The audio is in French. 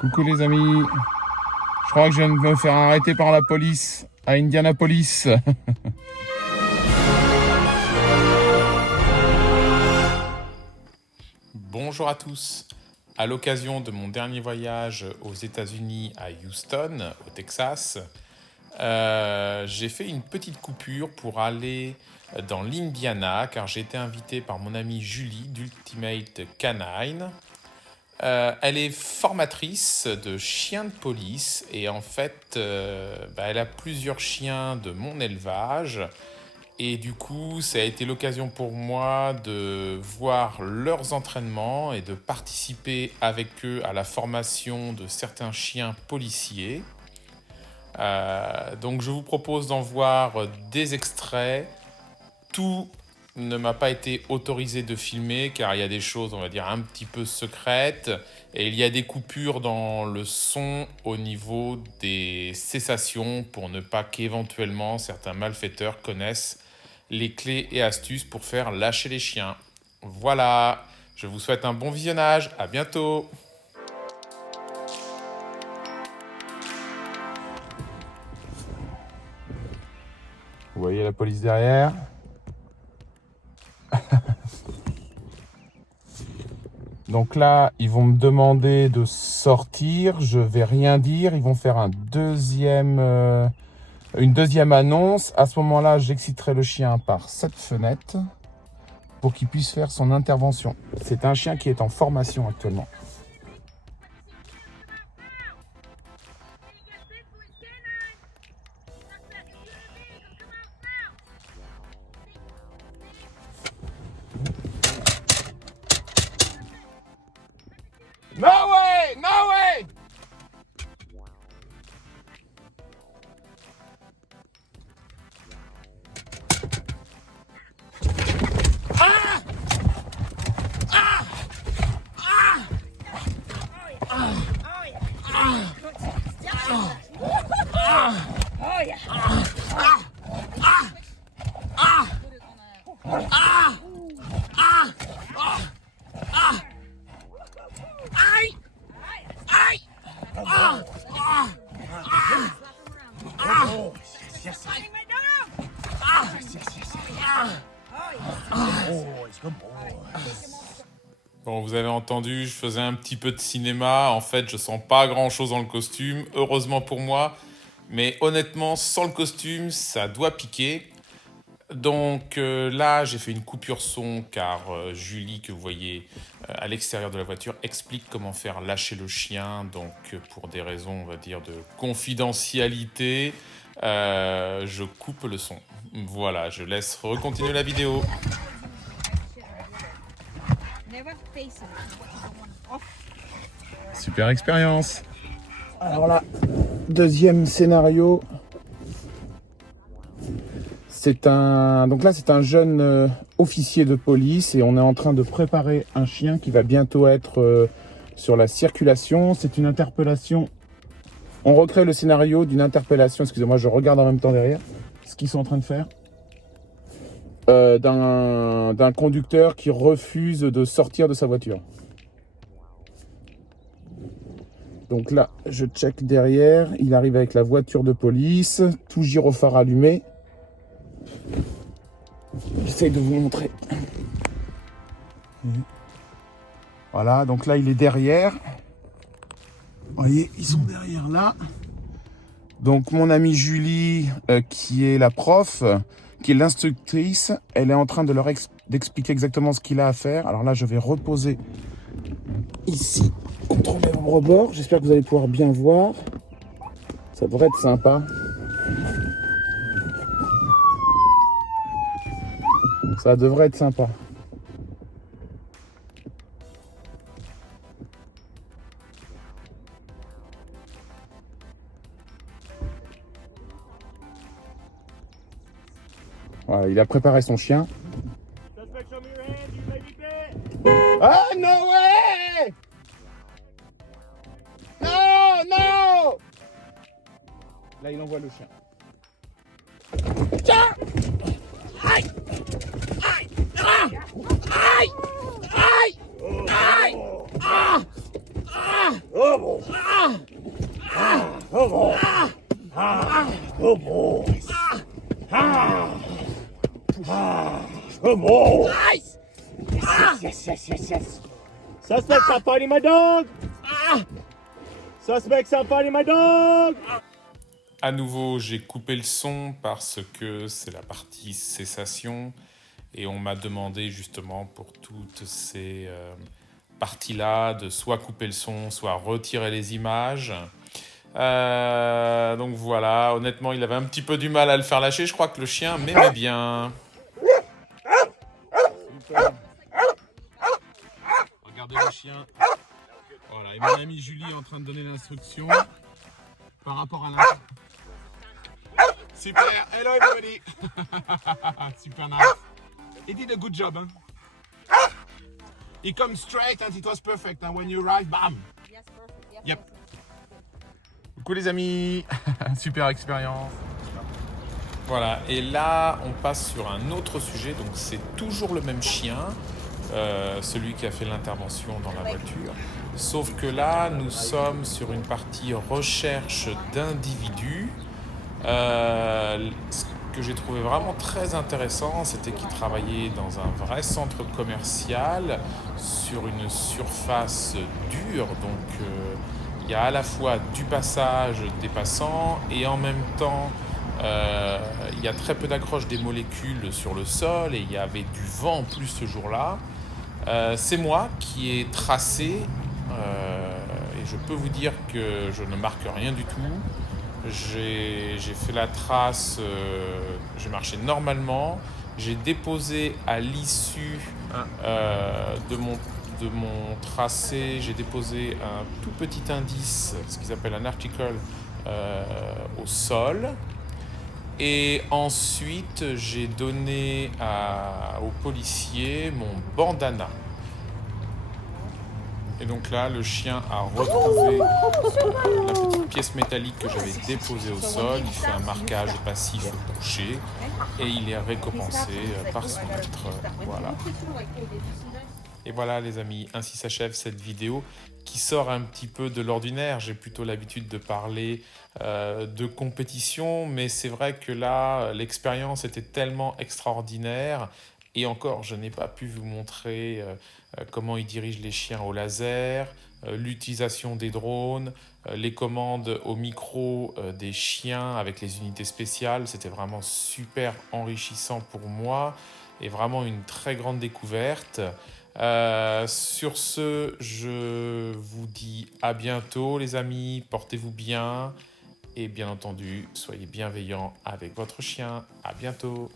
Coucou les amis, je crois que je viens de me faire arrêter par la police à Indianapolis. Bonjour à tous. À l'occasion de mon dernier voyage aux États-Unis à Houston, au Texas, j'ai fait une petite coupure pour aller dans l'Indiana car j'ai été invité par mon amie Julie d'Ultimate Canine. Elle est formatrice de chiens de police et en fait, elle a plusieurs chiens de mon élevage. Et du coup, ça a été l'occasion pour moi de voir leurs entraînements et de participer avec eux à la formation de certains chiens policiers. Donc je vous propose d'en voir des extraits. Tout ne m'a pas été autorisé de filmer car il y a des choses, on va dire, un petit peu secrètes. Et il y a des coupures dans le son au niveau des cessations pour ne pas qu'éventuellement certains malfaiteurs connaissent les clés et astuces pour faire lâcher les chiens. Voilà, je vous souhaite un bon visionnage, à bientôt. Vous voyez la police derrière. Donc là, ils vont me demander de sortir, je vais rien dire, ils vont faire une deuxième annonce. À ce moment-là, j'exciterai le chien par cette fenêtre pour qu'il puisse faire son intervention. C'est un chien qui est en formation actuellement. No way! No way! Bon, vous avez entendu, je faisais un petit peu de cinéma. En fait, je sens pas grand-chose dans le costume, heureusement pour moi. Mais honnêtement, sans le costume, ça doit piquer. Donc là, j'ai fait une coupure son car Julie, que vous voyez à l'extérieur de la voiture, explique comment faire lâcher le chien. Donc pour des raisons, on va dire, de confidentialité, je coupe le son. Voilà, je laisse recontinuer la vidéo. Super expérience. Alors là, deuxième scénario. Donc là, c'est un jeune officier de police et on est en train de préparer un chien qui va bientôt être sur la circulation. C'est une interpellation. On recrée le scénario d'une interpellation. Excusez-moi, je regarde en même temps derrière ce qu'ils sont en train de faire. D'un conducteur qui refuse de sortir de sa voiture. Donc là, je check derrière. Il arrive avec la voiture de police, tout gyrophare allumé. J'essaye de vous montrer. Voilà, donc là, il est derrière. Vous voyez, ils sont derrière là. Donc mon amie Julie, qui est la prof, qui est l'instructrice, elle est en train de d'expliquer exactement ce qu'il a à faire. Alors là, je vais reposer ici, contrôler le rebord. J'espère que vous allez pouvoir bien voir. Ça devrait être sympa. Ça devrait être sympa. Voilà, il a préparé son chien. Ah, no way! No, no! Là, il envoie le chien. Tiens! Aïe! Aïe! Ah! Aïe! Aïe! Aïe! Ah! Ah! Nice! Yes. Suspect, stop fighting my dog! Suspect, stop fighting my dog! À nouveau, j'ai coupé le son parce que c'est la partie cessation et on m'a demandé justement pour toutes ces parties-là de soit couper le son, soit retirer les images. Donc voilà, honnêtement, il avait un petit peu du mal à le faire lâcher. Je crois que le chien m'aimait bien. Regardez le chien. Voilà, et mon amie Julie est en train de donner l'instruction par rapport à l'instruction. Super, hello everybody. Super nice. He did a good job, hein? He comes straight and it was perfect. And when you arrive, bam. Yes, perfect. Yes, Yep. perfect. Coucou les amis. Super expérience. Voilà, et là on passe sur un autre sujet. Donc c'est toujours le même chien, celui qui a fait l'intervention dans la voiture. Sauf que là nous sommes sur une partie recherche d'individus. Ce que j'ai trouvé vraiment très intéressant, c'était qu'il travaillait dans un vrai centre commercial sur une surface dure. Donc il y a à la fois du passage des passants et en même temps il y a très peu d'accroche des molécules sur le sol et il y avait du vent en plus ce jour-là. C'est moi qui ai tracé et je peux vous dire que je ne marque rien du tout. J'ai fait la trace, j'ai marché normalement, j'ai déposé à l'issue de mon tracé, j'ai déposé un tout petit indice, ce qu'ils appellent un article, au sol. Et ensuite, j'ai donné au policier mon bandana. Et donc là, le chien a retrouvé la petite pièce métallique que j'avais déposée au sol. Il fait un marquage passif couché et il est récompensé par son maître. Voilà. Et voilà les amis, ainsi s'achève cette vidéo qui sort un petit peu de l'ordinaire. J'ai plutôt l'habitude de parler de compétition, mais c'est vrai que là, l'expérience était tellement extraordinaire. Et encore, je n'ai pas pu vous montrer comment ils dirigent les chiens au laser, l'utilisation des drones, les commandes au micro des chiens avec les unités spéciales. C'était vraiment super enrichissant pour moi et vraiment une très grande découverte. Sur ce, je vous dis à bientôt les amis, portez-vous bien et bien entendu, soyez bienveillants avec votre chien. À bientôt.